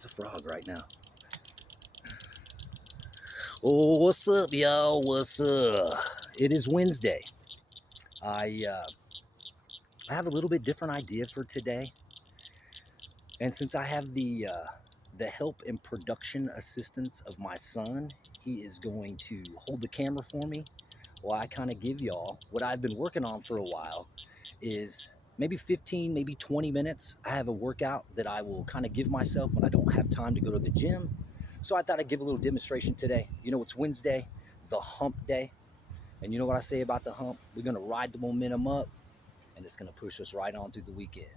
That's a frog right now. Oh, what's up, y'all? What's up? It is Wednesday. I have a little bit different idea for today, and since I have the help and production assistance of my son, he is going to hold the camera for me while I kind of give y'all what I've been working on for a while. Is maybe 15, maybe 20 minutes. I have a workout that I will kind of give myself when I don't have time to go to the gym. So I thought I'd give a little demonstration today. You know, it's Wednesday, the hump day. And you know what I say about the hump? We're going to ride the momentum up, and it's going to push us right on through the weekend.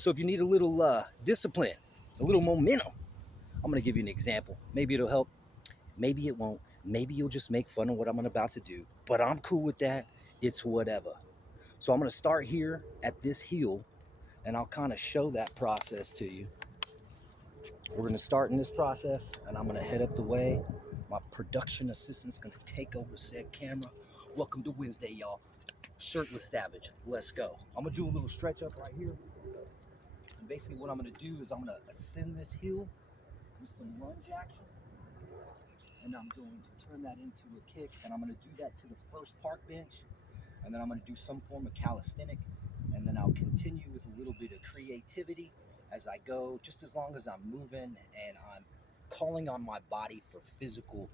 So if you need a little discipline, a little momentum, I'm going to give you an example. Maybe it'll help. Maybe it won't. Maybe you'll just make fun of what I'm about to do. But I'm cool with that. It's whatever. So I'm going to start here at this heel, and I'll kind of show that process to you. We're going to start in this process, and I'm going to head up the way. My production assistant's going to take over said camera. Welcome to Wednesday, y'all. Shirtless Savage. Let's go. I'm going to do a little stretch up right here. And basically what I'm going to do is I'm going to ascend this hill with some lunge action. And I'm going to turn that into a kick. And I'm going to do that to the first park bench. And then I'm going to do some form of calisthenic. And then I'll continue with a little bit of creativity as I go, just as long as I'm moving and I'm calling on my body for physical,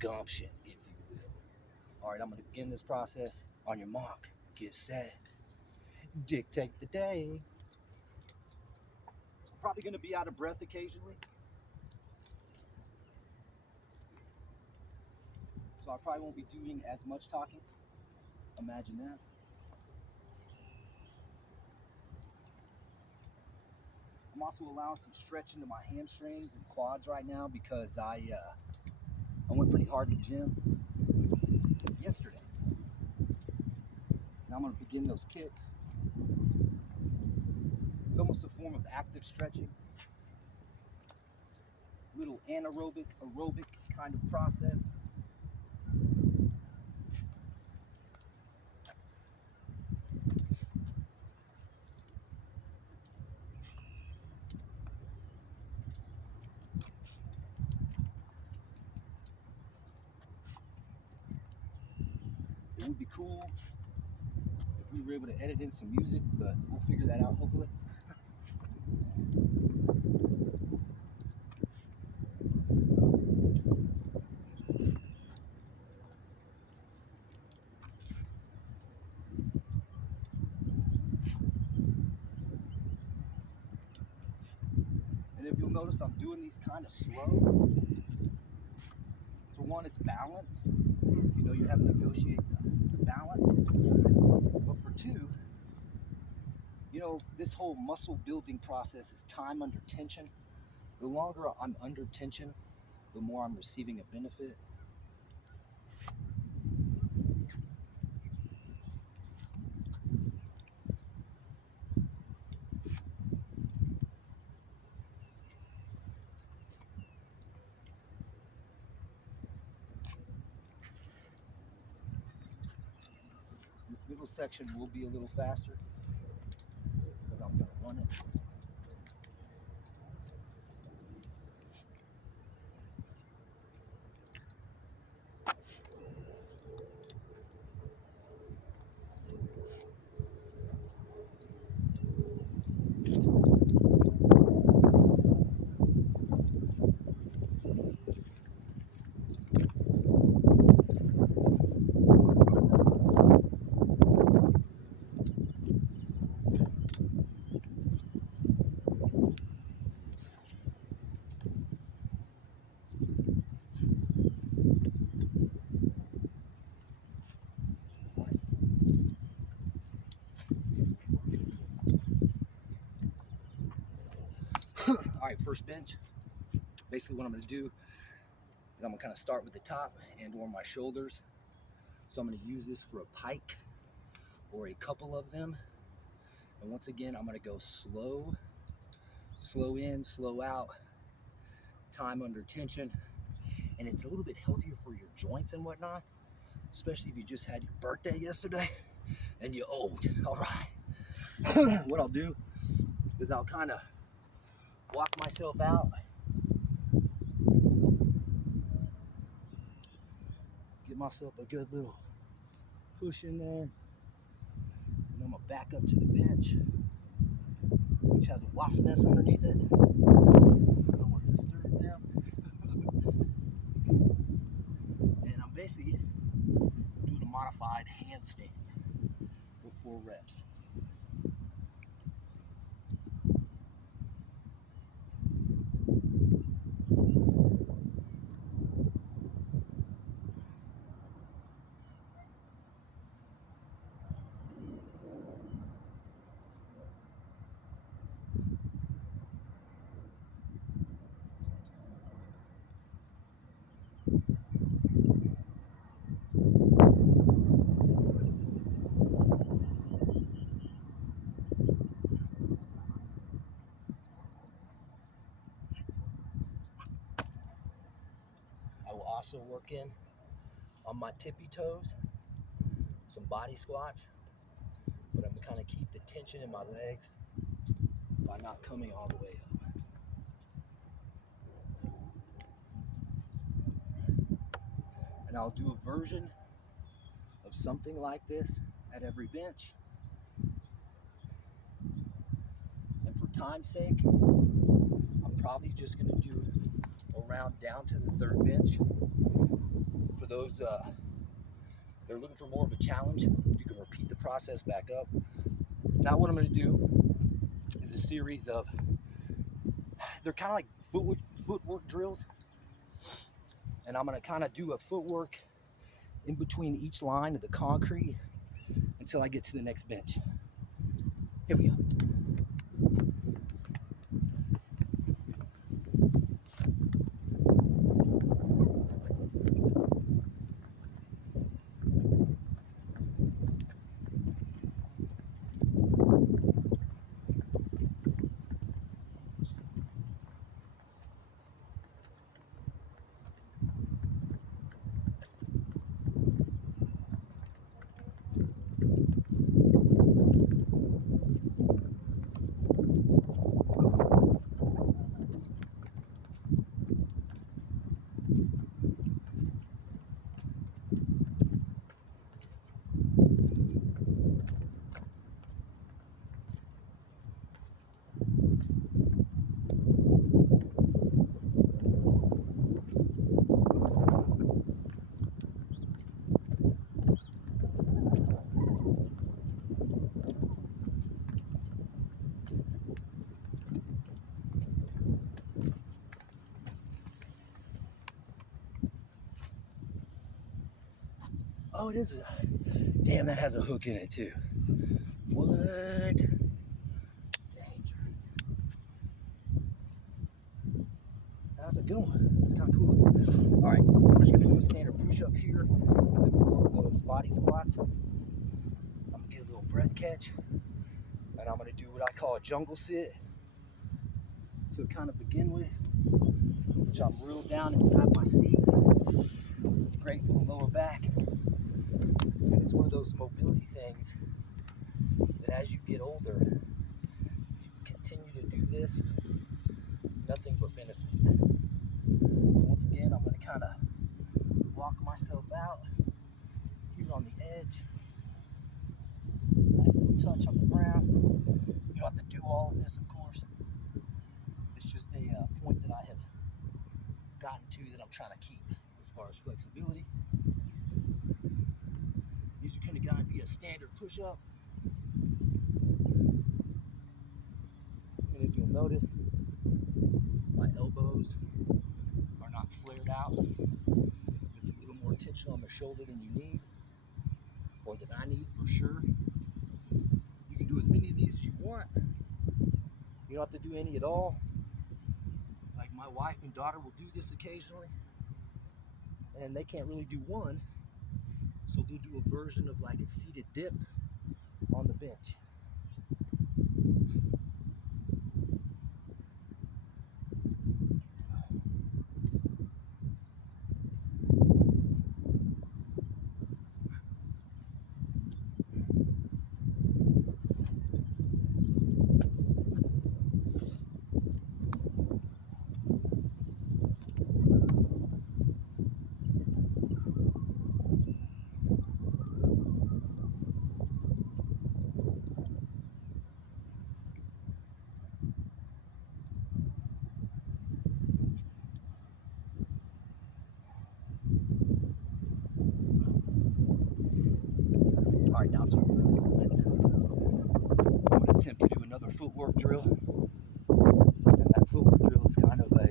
gumption, if you will. All right, I'm going to begin this process. On your mark, get set, dictate the day. I'm probably going to be out of breath occasionally, so I probably won't be doing as much talking. Imagine that. I'm also allowing some stretch into my hamstrings and quads right now because I went pretty hard in the gym yesterday. Now I'm going to begin those kicks. It's almost a form of active stretching, little anaerobic, aerobic kind of process. It would be cool if we were able to edit in some music, but we'll figure that out hopefully. And if you'll notice, I'm doing these kind of slow. For one, it's balance. You have to negotiate the balance. But for two, this whole muscle building process is time under tension. The longer I'm under tension, the more I'm receiving a benefit. This middle section will be a little faster because I'm going to run it. All right, first bench. Basically what I'm going to do is I'm going to kind of start with the top and or my shoulders. So I'm going to use this for a pike or a couple of them. And once again, I'm going to go slow in, slow out, time under tension. And it's a little bit healthier for your joints and whatnot, especially if you just had your birthday yesterday and you're old. All right. What I'll do is I'll kind of walk myself out, get myself a good little push in there, and I'm gonna back up to the bench, which has a wasp nest underneath it. I don't want to disturb them. And I'm basically doing a modified handstand with 4 reps. I will also work in on my tippy toes, some body squats, but I'm gonna kind of keep the tension in my legs by not coming all the way up. And I'll do a version of something like this at every bench. And for time's sake, I'm probably just gonna do a round down to the 3rd bench. For those they're looking for more of a challenge, you can repeat the process back up. Now what I'm gonna do is a series of, they're kind of like footwork drills. And I'm gonna kind of do a footwork in between each line of the concrete until I get to the next bench. Here we go. Oh, it is a, damn, that has a hook in it too. What? Danger. How's it going? It's kind of cool. All right, I'm just gonna do a standard push-up here, and then we'll go those body squats. I'm gonna get a little breath catch, and I'm gonna do what I call a jungle sit to kind of begin with, which I'm real down inside my seat. It's great for the lower back, and it's one of those mobility things that as you get older, you continue to do this, nothing but benefit. So once again, I'm gonna kind of walk myself out here on the edge. Nice little touch on the ground. You don't have to do all of this, of course. It's just a point that I have gotten to that I'm trying to keep as far as flexibility. These are kind of gonna be a standard push-up. And if you'll notice, my elbows are not flared out. It's a little more tension on the shoulder than you need, or that I need for sure. You can do as many of these as you want. You don't have to do any at all. Like my wife and daughter will do this occasionally, and they can't really do one, so they'll do a version of like a seated dip on the bench. lots of movements. I'm going to attempt to do another footwork drill. And that footwork drill is kind of a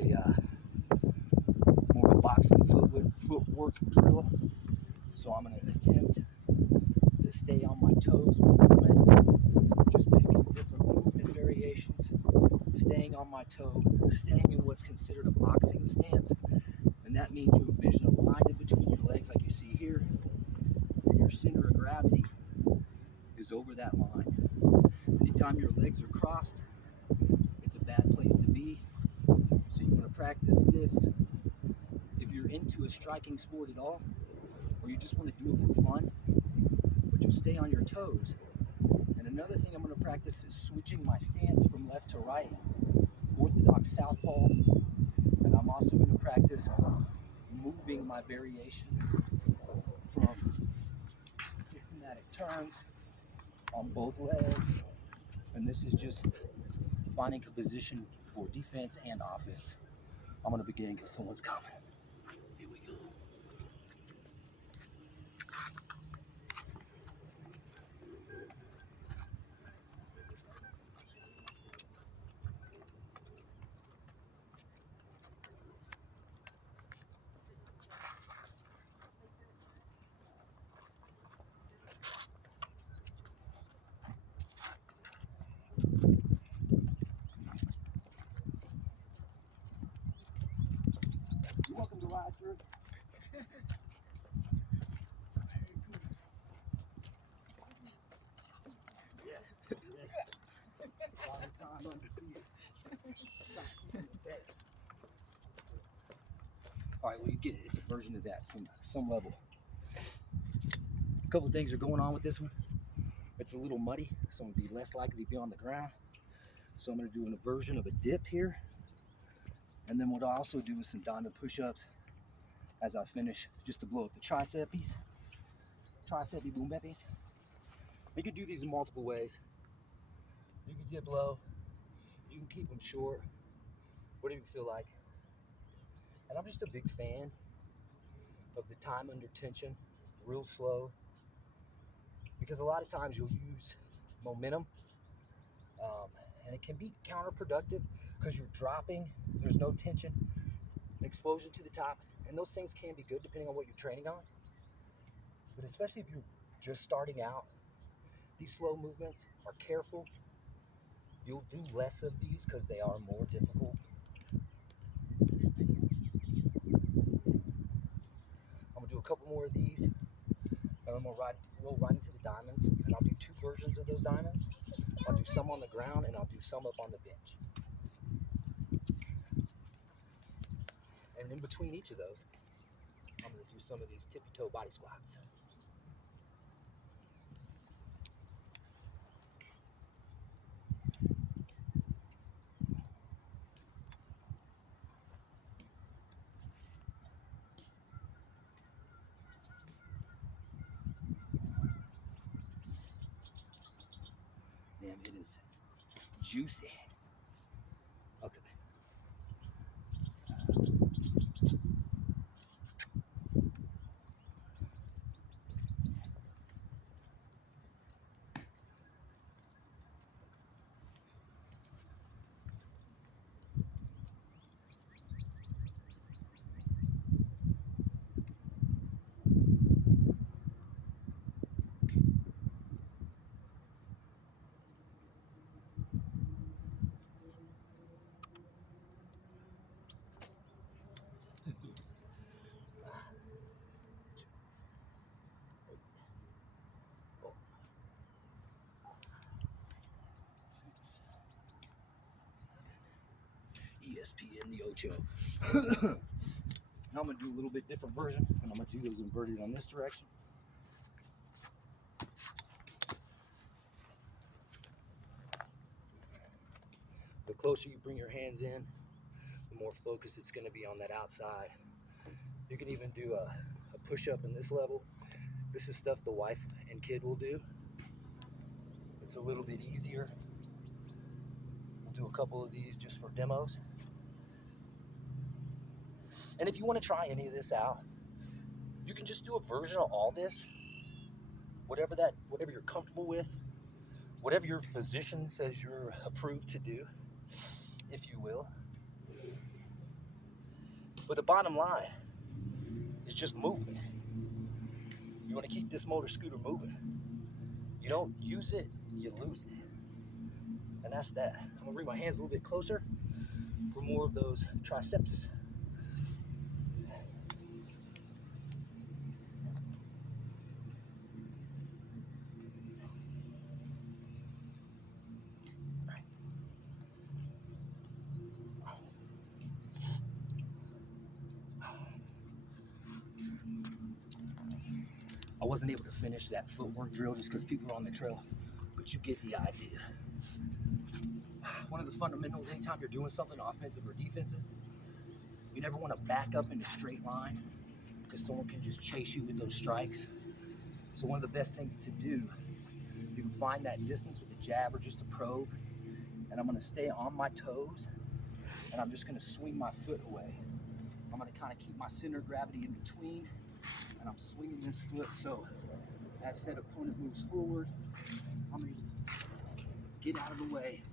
more of a boxing footwork drill. So I'm going to attempt to stay on my toes with movement, just picking different movement variations, staying on my toe, staying in what's considered a boxing stance. And that means you envision a line in between your legs like you see here, and your center of gravity is over that line. Anytime your legs are crossed, it's a bad place to be. So you want to practice this if you're into a striking sport at all, or you just want to do it for fun, but you'll stay on your toes. And another thing I'm going to practice is switching my stance from left to right, orthodox southpaw. And I'm also going to practice moving my variation from systematic turns on both legs. And this is just finding a position for defense and offense. I'm going to begin because someone's coming. Here we go. You're welcome to ride through. All right, well, you get it. It's a version of that, some level. A couple of things are going on with this one. It's a little muddy, so I'm gonna be less likely to be on the ground. So I'm gonna do a version of a dip here. And then what I'll also do is some diamond push-ups as I finish, just to blow up the tricep piece. Tricep boom piece. You can do these in multiple ways. You can dip low, you can keep them short, whatever you feel like. And I'm just a big fan of the time under tension, real slow, because a lot of times you'll use momentum, and it can be counterproductive because you're dropping, there's no tension, explosion to the top, and those things can be good depending on what you're training on. But especially if you're just starting out, these slow movements are careful. You'll do less of these because they are more difficult. I'm gonna do a couple more of these, and I'm gonna roll right into the diamonds, and I'll do two versions of those diamonds. I'll do some on the ground, and I'll do some up on the bench. And in between each of those, I'm gonna do some of these tippy-toe body squats. Damn, it is juicy. Okay. ESPN the Ocho. Now I'm gonna do a little bit different version, and I'm gonna do those inverted on this direction. The closer you bring your hands in, the more focus it's gonna be on that outside. You can even do a push-up in this level. This is stuff the wife and kid will do. It's a little bit easier. We'll do a couple of these just for demos. And if you want to try any of this out, you can just do a version of all this whatever you're comfortable with, whatever your physician says you're approved to do, if you will. But the bottom line is just movement. You want to keep this motor scooter moving. You don't use it, you lose it. And that's that. I'm gonna bring my hands a little bit closer for more of those triceps. I wasn't able to finish that footwork drill just because people are on the trail, but you get the idea. One of the fundamentals, anytime you're doing something offensive or defensive, you never want to back up in a straight line because someone can just chase you with those strikes. So one of the best things to do, you can find that distance with a jab or just a probe, and I'm going to stay on my toes, and I'm just going to swing my foot away. I'm going to kind of keep my center of gravity in between, and I'm swinging this foot so as said opponent moves forward, I'm going to get out of the way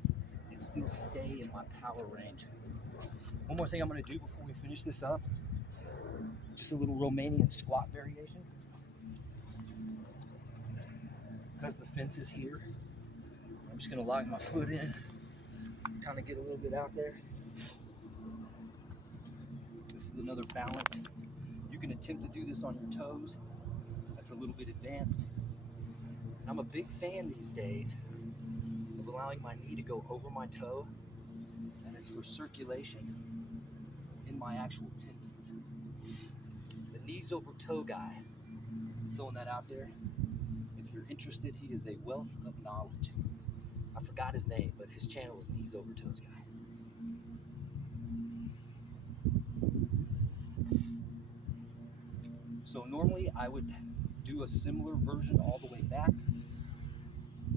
and still stay in my power range. One more thing I'm going to do before we finish this up, just a little Romanian squat variation. Because the fence is here, I'm just going to lock my foot in, kind of get a little bit out there. This is another balance. You can attempt to do this on your toes. That's a little bit advanced. I'm a big fan these days of allowing my knee to go over my toe, and it's for circulation in my actual tendons. The knees over toe guy, throwing that out there. If you're interested, he is a wealth of knowledge. I forgot his name, but his channel is Knees Over Toes Guy. So normally I would do a similar version all the way back,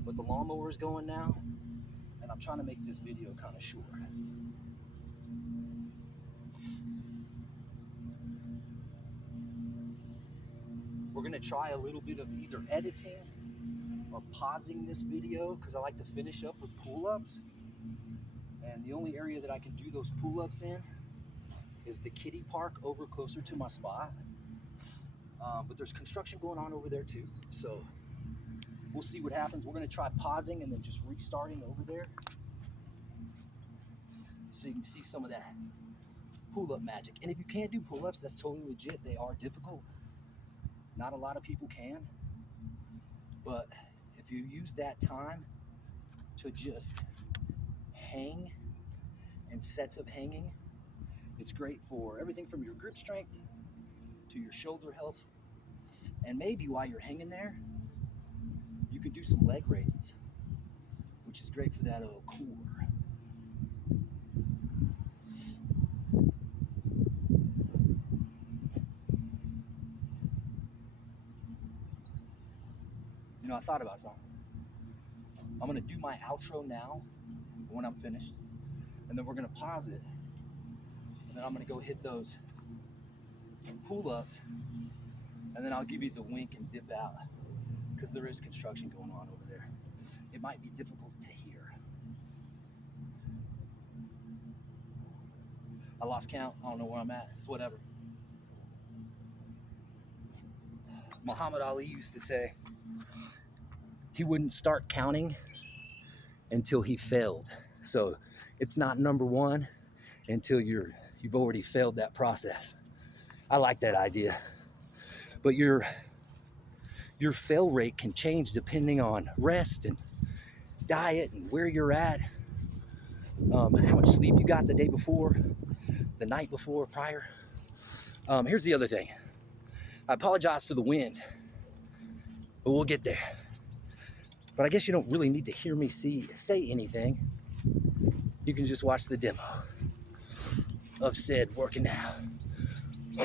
but the lawnmower is going now, and I'm trying to make this video kind of short. We're gonna try a little bit of either editing or pausing this video because I like to finish up with pull-ups. And the only area that I can do those pull-ups in is the kiddie park over closer to my spot. But there's construction going on over there too. So we'll see what happens. We're gonna try pausing and then just restarting over there, so you can see some of that pull-up magic. And if you can't do pull-ups, that's totally legit. They are difficult. Not a lot of people can. But if you use that time to just hang and sets of hanging, it's great for everything from your grip strength to your shoulder health. And maybe while you're hanging there, you can do some leg raises, which is great for that core. You know, I thought about something. I'm gonna do my outro now when I'm finished, and then we're gonna pause it, and then I'm gonna go hit those pull-ups, and then I'll give you the wink and dip out, because there is construction going on over there. It might be difficult to hear. I lost count. I don't know where I'm at. It's whatever. Muhammad Ali used to say he wouldn't start counting until he failed. So it's not number one until you've already failed that process. I like that idea. But your fail rate can change depending on rest and diet and where you're at, how much sleep you got the day before, the night before, prior. Here's the other thing. I apologize for the wind, but we'll get there. But I guess you don't really need to hear me say anything. You can just watch the demo of said working out.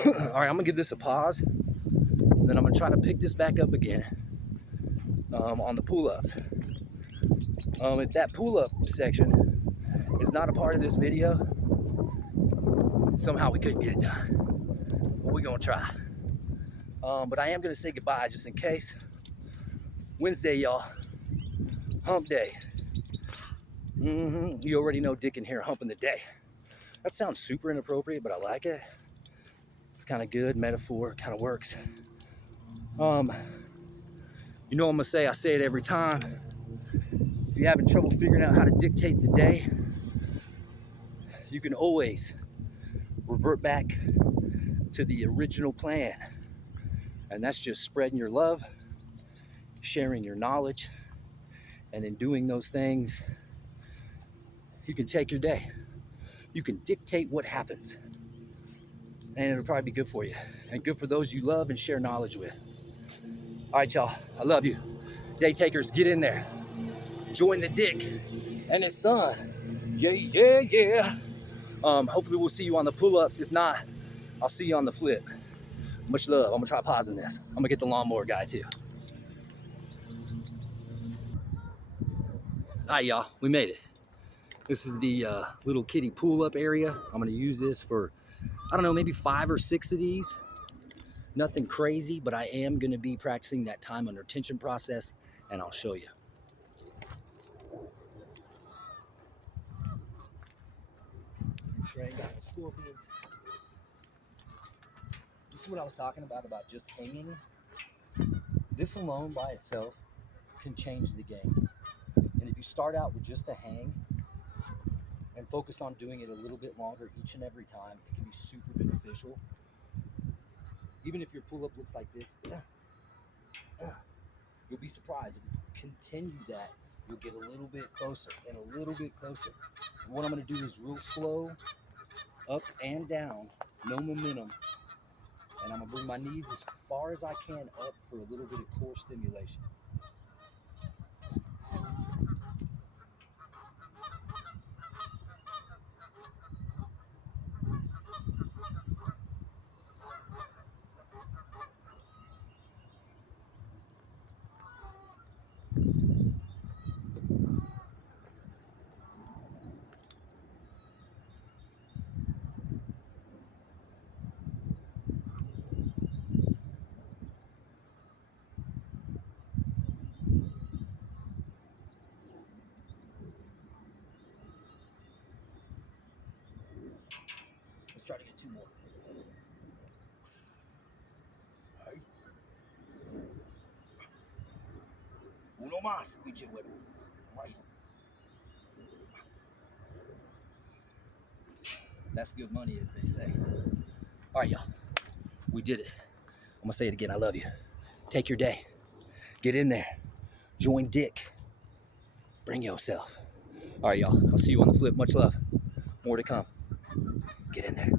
All right, I'm gonna give this a pause. Then I'm gonna try to pick this back up again on the pull-ups. If that pull-up section is not a part of this video, somehow we couldn't get it done. But we're gonna try. But I am gonna say goodbye just in case. Wednesday, y'all. Hump day. You already know Dick in here humping the day. That sounds super inappropriate, but I like it. It's kind of good. Metaphor kind of works. You know what I'm gonna say? I say it every time. If you're having trouble figuring out how to dictate the day, you can always revert back to the original plan. And that's just spreading your love, sharing your knowledge, and in doing those things, you can take your day. You can dictate what happens. And it'll probably be good for you and good for those you love and share knowledge with. All right, y'all, I love you. Day takers, get in there. Join the Dick and his son. Yeah. Hopefully we'll see you on the pull-ups. If not, I'll see you on the flip. Much love. I'm gonna try pausing this. I'm gonna get the lawnmower guy too. All right, y'all, we made it. This is the little kitty pull-up area. I'm gonna use this for, I don't know, maybe 5 or 6 of these. Nothing crazy, but I am gonna be practicing that time under tension process, and I'll show you. Sure ain't got no scorpions. This is what I was talking about just hanging. This alone by itself can change the game. And if you start out with just a hang and focus on doing it a little bit longer each and every time, it can be super beneficial. Even if your pull-up looks like this, you'll be surprised. If you continue that, you'll get a little bit closer and a little bit closer. And what I'm gonna do is real slow, up and down, no momentum. And I'm gonna bring my knees as far as I can up for a little bit of core stimulation. Let's try to get 2 more. All right. Uno más, pinche huevo. All right. That's good money, as they say. All right, y'all. We did it. I'm gonna say it again. I love you. Take your day. Get in there. Join Dick. Bring yourself. All right, y'all. I'll see you on the flip. Much love. More to come. Get in there.